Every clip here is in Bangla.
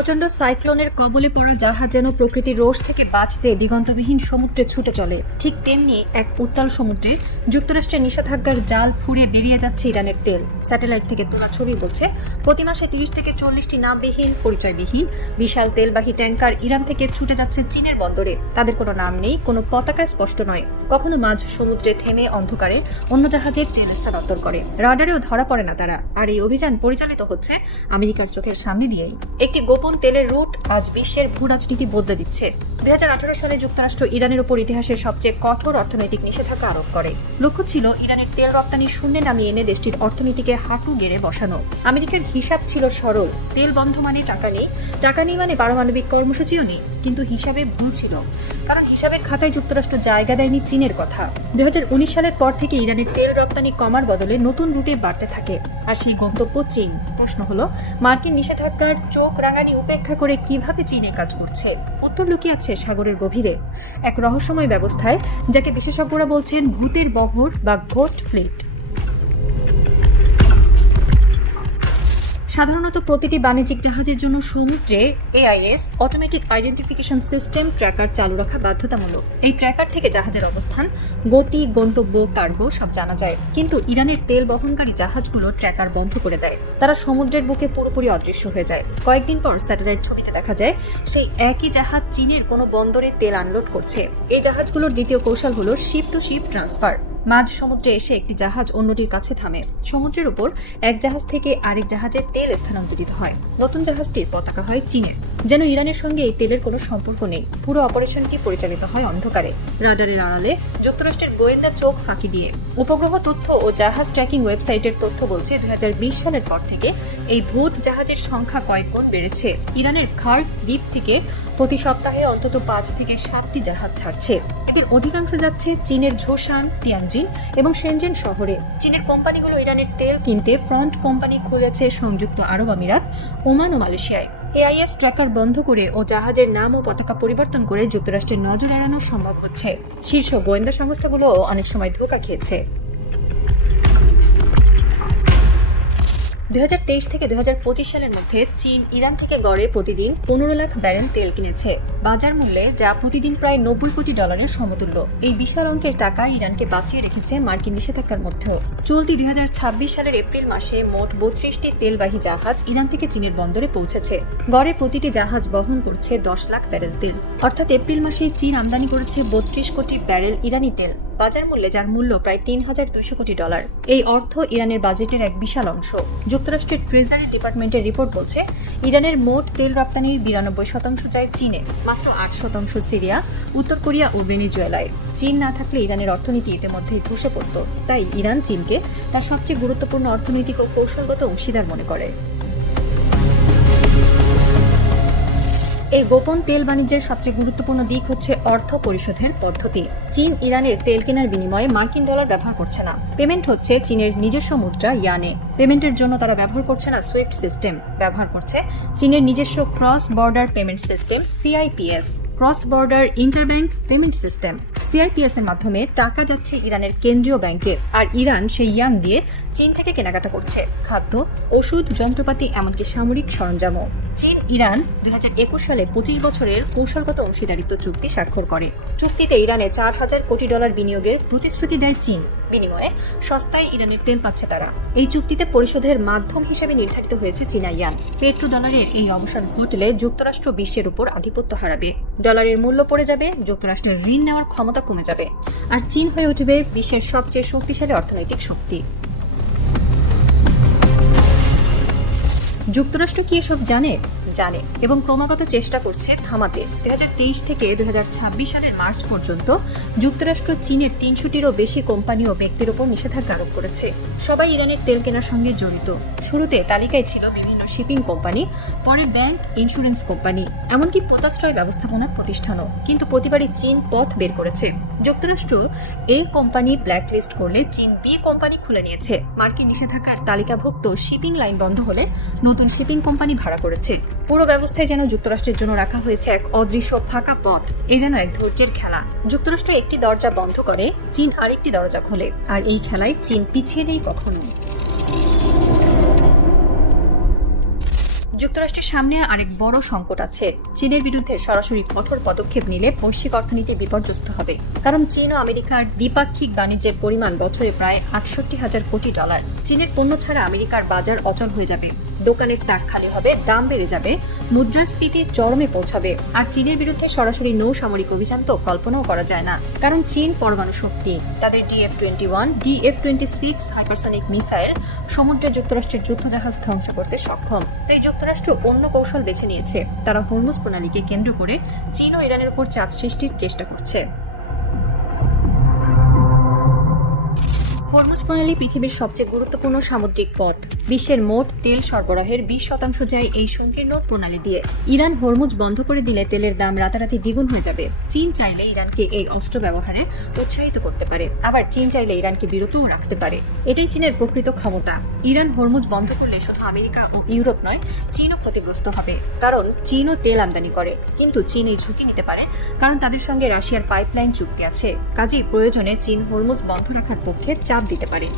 প্রচণ্ড সাইক্লোনের কবলে পড়া জাহাজ যেন প্রকৃতির রোষ থেকে বাঁচতে দিগন্তবিহীন সমুদ্রে ছুটে চলে, ঠিক তেমনি এক উত্তাল সমুদ্রে যুক্তরাষ্ট্রের নিষেধাজ্ঞার জাল ফুঁড়ে বেরিয়ে যাচ্ছে ইরানের তেল। স্যাটেলাইট থেকে তোলা ছবি বলছে, প্রতি মাসে 30 থেকে 40টি নামবিহীন, পরিচয়বিহীন বিশাল তেলবাহী ট্যাঙ্কার ইরান থেকে ছুটে যাচ্ছে চীনের বন্দরে। তাদের কোনো নাম নেই, কোনো পতাকা স্পষ্ট নয়। কখনো মাঝ সমুদ্রে থেমে অন্ধকারে অন্য জাহাজের তেল স্থানান্তর করে, রাডারেও ধরা পড়ে না তারা। আর এই অভিযান পরিচালিত হচ্ছে আমেরিকার চোখের সামনে দিয়েই। একটি গোপন তেলের রুট আজ বিশ্বের ভূ রাজনীতি বদলে দিচ্ছে। 2018 সালে যুক্তরাষ্ট্র ইরানের উপর ইতিহাসের সবচেয়ে কঠোর অর্থনৈতিক নিষেধাজ্ঞা আরোপ করে। লক্ষ্য ছিল ইরানের তেল রপ্তানি শূন্যে নামিয়ে এনে দেশটির অর্থনীতিকে হাঁটু গেড়ে বসানো। আমেরিকার হিসাব ছিল সরল, তেল বন্ধ মানে টাকা নেই, টাকা নেই মানে পারমাণবিক কর্মসূচিও নেই। কিন্তু হিসাবে ভুল ছিল, কারণ হিসাবের খাতায় যুক্তরাষ্ট্র জায়গা দেয়নি চীনের কথা। 2019 সালের পর থেকে ইরানের তেল রপ্তানি কমার বদলে নতুন রুটে বাড়তে থাকে, আর সেই গন্তব্য চীন। প্রশ্ন হলো, মার্কিন নিষেধাজ্ঞার চোখ রাঙানি উপেক্ষা করে কিভাবে চীনে কাজ করছে? উত্তর লুকিয়ে আছে সাগরের গভীরে, এক রহস্যময় ব্যবস্থায়, যাকে বিশেষজ্ঞরা বলছেন ভূতের বহর বা ঘোস্ট ফ্লিট। সাধারণত প্রতিটি বাণিজ্যিক জাহাজের জন্য সমুদ্রে AIS automatic identification system tracker চালু রাখা বাধ্যতামূলক। এই ট্র্যাকার থেকে জাহাজের অবস্থান, গতি, গন্তব্য, কার্গো সব জানা যায়। কিন্তু ইরানের তেল বহনকারী জাহাজগুলো ট্র্যাকার বন্ধ করে দেয়, তারা সমুদ্রের বুকে পুরোপুরি অদৃশ্য হয়ে যায়। কয়েকদিন পর স্যাটেলাইট ছবিতে দেখা যায় সেই একই জাহাজ চীনের কোনো বন্দরে তেল আনলোড করছে। এই জাহাজগুলোর দ্বিতীয় কৌশল হলো শিপ টু শিপ ট্রান্সফার। মাঝ সমুদ্রে এসে একটি জাহাজ অন্যটির কাছে থামে, সমুদ্রের উপর এক জাহাজ থেকে আরেক জাহাজে তেল স্থানান্তরিত হয়। নতুন জাহাজটির পতাকা হয় চীনের, যেন ইরানের সঙ্গে এই তেলের কোনো সম্পর্ক নেই। পুরো অপারেশনটি পরিচালিত হয় অন্ধকারে, রাডারের আড়ালে, যুক্তরাষ্ট্রের গোয়েন্দা চোখ ফাঁকি দিয়ে। উপগ্রহ তথ্য ও জাহাজ ট্র্যাকিং ওয়েবসাইটের তথ্য বলছে, 2020 সালের পর থেকে এই ভূত জাহাজের সংখ্যা কয়েক গুণ বেড়েছে। ইরানের খার্ক দ্বীপ থেকে প্রতি সপ্তাহে অন্তত 5 থেকে 7টি জাহাজ ছাড়ছে। এদের অধিকাংশ যাচ্ছে চীনের ঝোসান, তিয়ানজিন এবং শেনজেন শহরে। চীনের কোম্পানিগুলো ইরানের তেল কিনতে ফ্রন্ট কোম্পানি খুলেছে সংযুক্ত আরব আমিরাত, ওমান ও মালয়েশিয়ায়। AIS ট্র্যাকার বন্ধ করে ও জাহাজের নাম ও পতাকা পরিবর্তন করে যুক্তরাষ্ট্রের নজর এড়ানো সম্ভব হচ্ছে। শীর্ষ গোয়েন্দা সংস্থাগুলোও অনেক সময় ধোঁকা খেয়েছে। 2023 থেকে 2025 সালের মধ্যে চীন ইরান থেকে গড়ে প্রতিদিন 15 লাখ ব্যারেল তেল কিনেছে, বাজার মূল্যে যা প্রতিদিন প্রায় $90 কোটি সমতুল্য। এই বিশাল অঙ্কের টাকা ইরানকে বাঁচিয়ে রেখেছে মার্কিন নিষেধাজ্ঞার মধ্যেও। চলতি 2026 সালের এপ্রিল মাসে মোট 32টি তেলবাহী জাহাজ ইরান থেকে চীনের বন্দরে পৌঁছেছে। গড়ে প্রতিটি জাহাজ বহন করছে 10 লাখ ব্যারেল তেল। অর্থাৎ এপ্রিল মাসে চীন আমদানি করেছে 32 কোটি ব্যারেল ইরানি তেল, বাজার মূল্যে যার মূল্য প্রায় $3,200 কোটি। এই অর্থ ইরানের বাজেটের এক বিশাল অংশ। যুক্তরাষ্ট্রের ট্রেজারি ডিপার্টমেন্টের রিপোর্ট বলছে, ইরানের মোট তেল রপ্তানির 92% যায় চীনে, মাত্র 8% সিরিয়া, উত্তর কোরিয়া ও ভেনেজুয়েলায়। চীন না থাকলে ইরানের অর্থনীতি ইতিমধ্যেই ধসে পড়ত। তাই ইরান চীনকে তার সবচেয়ে গুরুত্বপূর্ণ অর্থনৈতিক ও কৌশলগত অংশীদার মনে করে। এই গোপন তেল বাণিজ্যের সবচেয়ে গুরুত্বপূর্ণ দিক হচ্ছে অর্থ পরিশোধের পদ্ধতি। চীন ইরানের তেল কেনার বিনিময়ে মার্কিন ডলার ব্যবহার করছে না, পেমেন্ট হচ্ছে চীনের নিজস্ব মুদ্রা ইয়ানে। পেমেন্টের জন্য তারা ব্যবহার করছে না সুইফট সিস্টেম, ব্যবহার করছে চীনের নিজস্ব cross border payment system CIPS, cross border interbank payment system. CIPS এর মাধ্যমে টাকা যাচ্ছে ইরানের কেন্দ্রীয় ব্যাংকে, আর ইরান সেই ইয়ান দিয়ে চীন থেকে কেনাকাটা করছে খাদ্য, ওষুধ, যন্ত্রপাতি, এমনকি সামরিক সরঞ্জামও। চীন ইরান 2021 সালে 25 বছরের কৌশলগত অংশীদারিত্ব চুক্তি স্বাক্ষর করে। চুক্তিতে ইরানে $4,000 কোটি বিনিয়োগের প্রতিশ্রুতি দেয় চীন, বিনিময়ে সস্তায় ইরানের তেল পাচ্ছে তারা। এই চুক্তিতে পরিশোধের মাধ্যম হিসেবে নির্ধারিত হয়েছে চীনা ইয়ান। পেট্রো ডলারের এই অবসান ঘটলে যুক্তরাষ্ট্র বিশ্বের উপর আধিপত্য হারাবে, ডলারের মূল্য পড়ে যাবে, যুক্তরাষ্ট্রের ঋণ নেওয়ার ক্ষমতা কমে যাবে, আর চীন হয়ে উঠবে বিশ্বের সবচেয়ে শক্তিশালী অর্থনৈতিক শক্তি। যুক্তরাষ্ট্র কি এসব জানে এবং ক্রমাগত চেষ্টা করছে থামাতে। 2023 থেকে 2026 সালের মার্চ পর্যন্ত যুক্তরাষ্ট্র চীনের 300টিরও বেশি কোম্পানি ও ব্যক্তির ওপর নিষেধাজ্ঞা আরোপ করেছে। সবাই ইরানের তেল কেনার সঙ্গে জড়িত। শুরুতে তালিকায় ছিল বিভিন্ন শিপিং কোম্পানি, পরে ব্যাংক, ইন্স্যুরেন্স কোম্পানি, এমনকি পোতাশ্রয় ব্যবস্থাপনা প্রতিষ্ঠানও। কিন্তু প্রতিবারই চীন পথ বের করেছে। যুক্তরাষ্ট্র A কোম্পানি ব্ল্যাকলিস্ট করলে চীন B কোম্পানি খুলে নিয়েছে। মার্কিন নিষেধাজ্ঞার তালিকাভুক্ত শিপিং লাইন বন্ধ হলে নতুন শিপিং কোম্পানি ভাড়া করেছে। পুরো ব্যবস্থায় যেন যুক্তরাষ্ট্রের জন্য রাখা হয়েছে এক অদৃশ্য ফাঁকা পথ। এ যেন এক ধৈর্যের খেলা। যুক্তরাষ্ট্র একটি দরজা বন্ধ করে, চীন আরেকটি দরজা খোলে, আর এই খেলায় চীন পিছিয়ে নেই কখনো। যুক্তরাষ্ট্রের সামনে আরেক বড় সংকট আছে। চীনের বিরুদ্ধে সরাসরি কঠোর পদক্ষেপ নিলে বৈশ্বিক অর্থনীতি বিপর্যস্ত হবে। কারণ চীন ও আমেরিকার দ্বিপাক্ষিক বাণিজ্যের পরিমাণ বছরে প্রায় ৬৮,০০০ কোটি ডলার। চীনের পণ্য ছাড়া আমেরিকার বাজার অচল হয়ে যাবে, দোকানের তাক খালি হবে, দাম বেড়ে যাবে, মুদ্রাস্ফীতি চরমে পৌঁছাবে। আর চীনের বিরুদ্ধে সরাসরি নৌ সামরিক অভিযান তো কল্পনাও করা যায় না, কারণ চীন পরমাণু শক্তি। তাদের DF-21, DF-26 হাইপারসনিক মিসাইল সমুদ্রে যুক্তরাষ্ট্রের যুদ্ধজাহাজ ধ্বংস করতে সক্ষম। তাই যুক্তরাষ্ট্র অন্য কৌশল বেছে নিয়েছে। তারা হরমুজ প্রণালীকে কেন্দ্র করে চীন ও ইরানের উপর চাপ সৃষ্টির চেষ্টা করছে। হরমুজ প্রণালী পৃথিবীর সবচেয়ে গুরুত্বপূর্ণ সামুদ্রিক পথ। বিশ্বের মোট তেল সরবরাহের 20% যায় এই সংকীর্ণ প্রণালী দিয়ে। ইরান হরমুজ বন্ধ করে দিলে তেলের দাম রাতারাতি দ্বিগুণ হয়ে যাবে। চীন চাইলে ইরানকে এই অস্ত্র ব্যবহারে উৎসাহিত করতে পারে, আবার চীন চাইলে ইরানকে বিরতও রাখতে পারে। এটাই চীনের প্রকৃত ক্ষমতা। ইরান হরমুজ বন্ধ করলে শুধু আমেরিকা ও ইউরোপ নয়, চীনও ক্ষতিগ্রস্ত হবে। কারণ চীনও তেল আমদানি করে, কিন্তু চীন এই ঝুঁকি নিতে পারে কারণ তাদের সঙ্গে রাশিয়ার পাইপলাইন চুক্তি আছে। কাজেই প্রয়োজনে চীন হরমুজ বন্ধ রাখার পক্ষে চাপ দিতে পারে।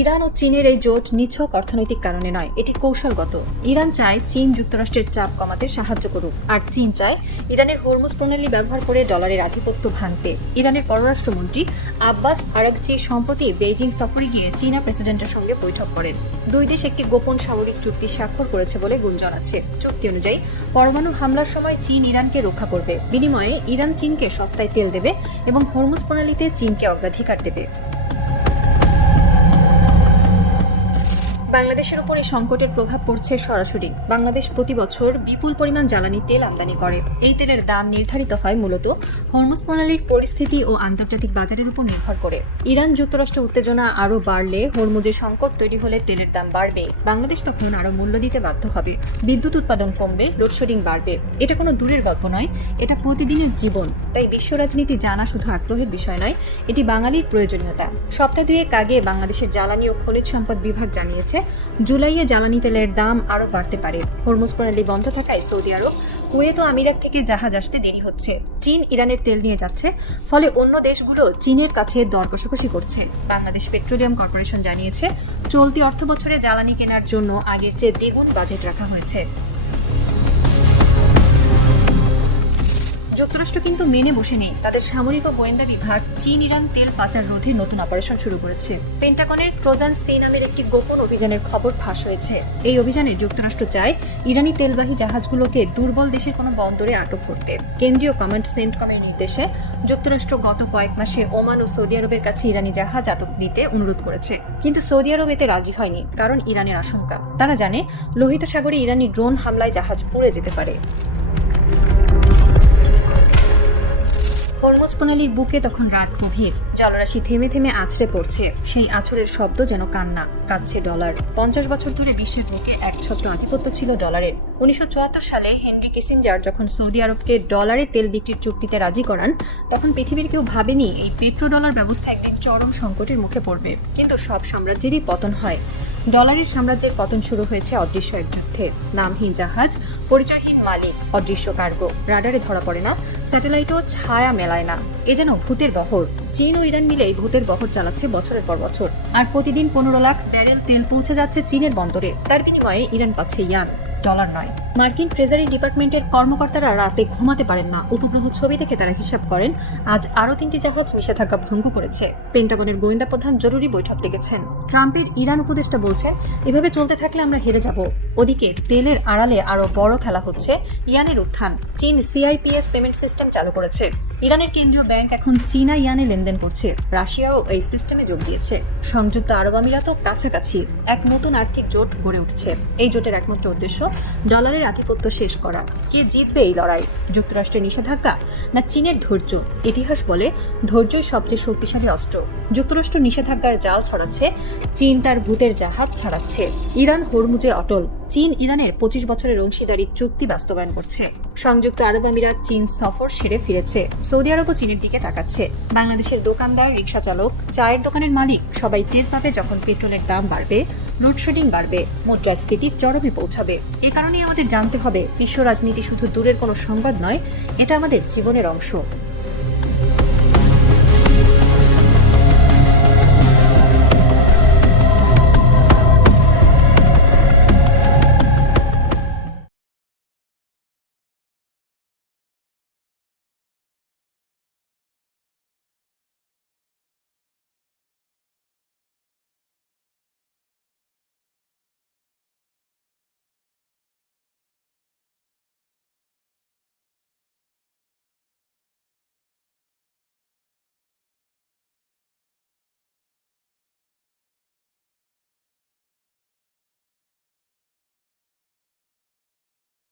ইরান ও চীনের এই জোট নিছক অর্থনৈতিক কারণে নয়, এটি কৌশলগত। ইরান চায় চীন যুক্তরাষ্ট্রের চাপ কমাতে সাহায্য করুক, আর চীন চায় ইরানের হরমুজ প্রণালী ব্যবহার করে ডলারের আধিপত্য ভাঙতে। ইরানের পররাষ্ট্রমন্ত্রী আব্বাস আরাগচি সম্প্রতি বেইজিং সফরে গিয়ে চীনা প্রেসিডেন্টের সঙ্গে বৈঠক করেন। দুই দেশ একটি গোপন সামরিক চুক্তি স্বাক্ষর করেছে বলে গুঞ্জন আছে। চুক্তি অনুযায়ী পরমাণু হামলার সময় চীন ইরানকে রক্ষা করবে, বিনিময়ে ইরান চীনকে সস্তায় তেল দেবে এবং হরমুজ প্রণালীতে চীনকে অগ্রাধিকার দেবে। বাংলাদেশের উপর এই সংকটের প্রভাব পড়ছে সরাসরি। বাংলাদেশ প্রতি বছর বিপুল পরিমাণ জ্বালানি তেল আমদানি করে। এই তেলের দাম নির্ধারিত হয় মূলত হরমুজ প্রণালীর পরিস্থিতি ও আন্তর্জাতিক বাজারের উপর নির্ভর করে। ইরান যুক্তরাষ্ট্র উত্তেজনা আরও বাড়লে, হরমুজের সংকট তৈরি হলে তেলের দাম বাড়বে। বাংলাদেশ তখন আরও মূল্য দিতে বাধ্য হবে। বিদ্যুৎ উৎপাদন কমবে, লোডশেডিং বাড়বে। এটা কোনো দূরের গল্প নয়, এটা প্রতিদিনের জীবন। তাই বিশ্ব রাজনীতি জানা শুধু আগ্রহের বিষয় নয়, এটি বাঙালির প্রয়োজনীয়তা। সপ্তাহ দুয়েক আগে বাংলাদেশের জ্বালানি ও খনিজ সম্পদ বিভাগ জানিয়েছে জুলাইয়ে জ্বালানি তেলের দাম আরও বাড়তে পারে। হরমুজ প্রণালী বন্ধ থাকায় সৌদি আরব, কুয়েত ও আমিরাত থেকে জাহাজ আসতে দেরি হচ্ছে। চীন ইরানের তেল নিয়ে যাচ্ছে, ফলে অন্য দেশগুলো চীনের কাছে দর কষাকষি করছে। বাংলাদেশ পেট্রোলিয়াম কর্পোরেশন জানিয়েছে, চলতি অর্থবছরে জ্বালানি কেনার জন্য আগের চেয়ে দ্বিগুণ বাজেট রাখা হয়েছে। যুক্তরাষ্ট্র কিন্তু মেনে বসে নেই। তাদের সামরিক ও গোয়েন্দা বিভাগ চীন ইরান তেল পাচার রোধে নতুন অপারেশন শুরু করেছে। পেন্টাগনের ট্রোজান সি নামের একটি গোপন অভিযানের খবর ফাঁস হয়েছে। এই অভিযানে যুক্তরাষ্ট্র চায় ইরানি তেলবাহী জাহাজগুলোকে দুর্বল দেশের কোনো বন্দরে আটক করতে। কেন্দ্রীয় কমান্ড সেন্টকমের নির্দেশে যুক্তরাষ্ট্র গত কয়েক মাসে ওমান ও সৌদি আরবের কাছে ইরানি জাহাজ আটক দিতে অনুরোধ করেছে, কিন্তু সৌদি আরব এতে রাজি হয়নি। কারণ ইরানের আশঙ্কা, তারা জানে লোহিত সাগরে ইরানি ড্রোন হামলায় জাহাজ পুড়ে যেতে পারে। হরমুজ প্রণালীর বুকে তখন রাত গভীর। জলরাশি থেমে থেমে আছড়ে পড়ছে। সেই আছড়ের শব্দ যেন কান্না। কাঁদছে ডলার। 50 বছর ধরে বিশ্বের বুকে একছত্র আধিপত্য ছিল ডলারের। 1974 সালে হেনরি কিসিঞ্জার যখন সৌদি আরবকে ডলারে তেল বিক্রির চুক্তিতে রাজি করান, তখন পৃথিবীর কেউ ভাবেনি এই পেট্রো ডলার ব্যবস্থা একদিন চরম সংকটের মুখে পড়বে। কিন্তু সব সাম্রাজ্যেরই পতন হয়। ডলারের সাম্রাজ্যের পতন শুরু হয়েছে অদৃশ্য এক যুদ্ধে। নামহীন জাহাজ, পরিচয়হীন মালিক, অদৃশ্য কার্গো, রাডারে ধরা পড়ে না, স্যাটেলাইটও ছায়া মেলায় না। এ যেন ভূতের বহর। চীন ও ইরান মিলে এই ভূতের বহর চালাচ্ছে বছরের পর বছর। আর প্রতিদিন 15 লাখ ব্যারেল তেল পৌঁছে যাচ্ছে চীনের বন্দরে। তার বিনিময়ে ইরান পাচ্ছে ইয়ান, ডলার নয়। মার্কিন ট্রেজারি ডিপার্টমেন্টের কর্মকর্তারা রাতে ঘুমাতে পারেন না। উপগ্রহ ছবি দেখে তারা হিসাব করেন আজ আরও 3টি জাহাজ নিষেধাজ্ঞা ভঙ্গ করেছে। পেন্টাগনের গোয়েন্দা প্রধান জরুরি বৈঠক ডেকেছেন। ট্রাম্পের ইরান উপদেষ্টা বলছেন, এভাবে চলতে থাকলে আমরা হেরে যাব। ওদিকে তেলের আড়ালে আরও বড় খেলা হচ্ছে ইয়ানের উত্থান। চীন CIPS পেমেন্ট সিস্টেম চালু করেছে। ইরানের কেন্দ্রীয় ব্যাংক এখন চীনা ইয়ানে লেনদেন করছে। রাশিয়াও এই সিস্টেমে যোগ দিয়েছে। সংযুক্ত আরব আমিরাতও কাছাকাছি। এক নতুন আর্থিক জোট গড়ে উঠছে। এই জোটের একমাত্র উদ্দেশ্য ডলারের আধিপত্য শেষ করা। কে জিতবে এই লড়াই? যুক্তরাষ্ট্রের নিষেধাজ্ঞা না চীনের ধৈর্য? ইতিহাস বলে ধৈর্যই সবচেয়ে শক্তিশালী অস্ত্র। যুক্তরাষ্ট্র নিষেধাজ্ঞার জাল ছড়াচ্ছে, চীন তার ভূতের জাহাজ ছাড়াচ্ছে। ইরান হরমুজে অটল। চীন ইরানের 25 বছরের অংশীদারি চুক্তি বাস্তবায়ন করছে। সংযুক্ত আরব আমিরাত চীন সফর সেরে ফিরেছে। সৌদি আরবও চীনের দিকে তাকাচ্ছে। বাংলাদেশের দোকানদার, রিকশা চালক, চায়ের দোকানের মালিক সবাই টের পাবে যখন পেট্রোলের দাম বাড়বে, লোডশেডিং বাড়বে, মুদ্রাস্ফীতি চরমে পৌঁছাবে। এ কারণেই আমাদের জানতে হবে, বিশ্ব রাজনীতি শুধু দূরের কোনো সংবাদ নয়, এটা আমাদের জীবনের অংশ।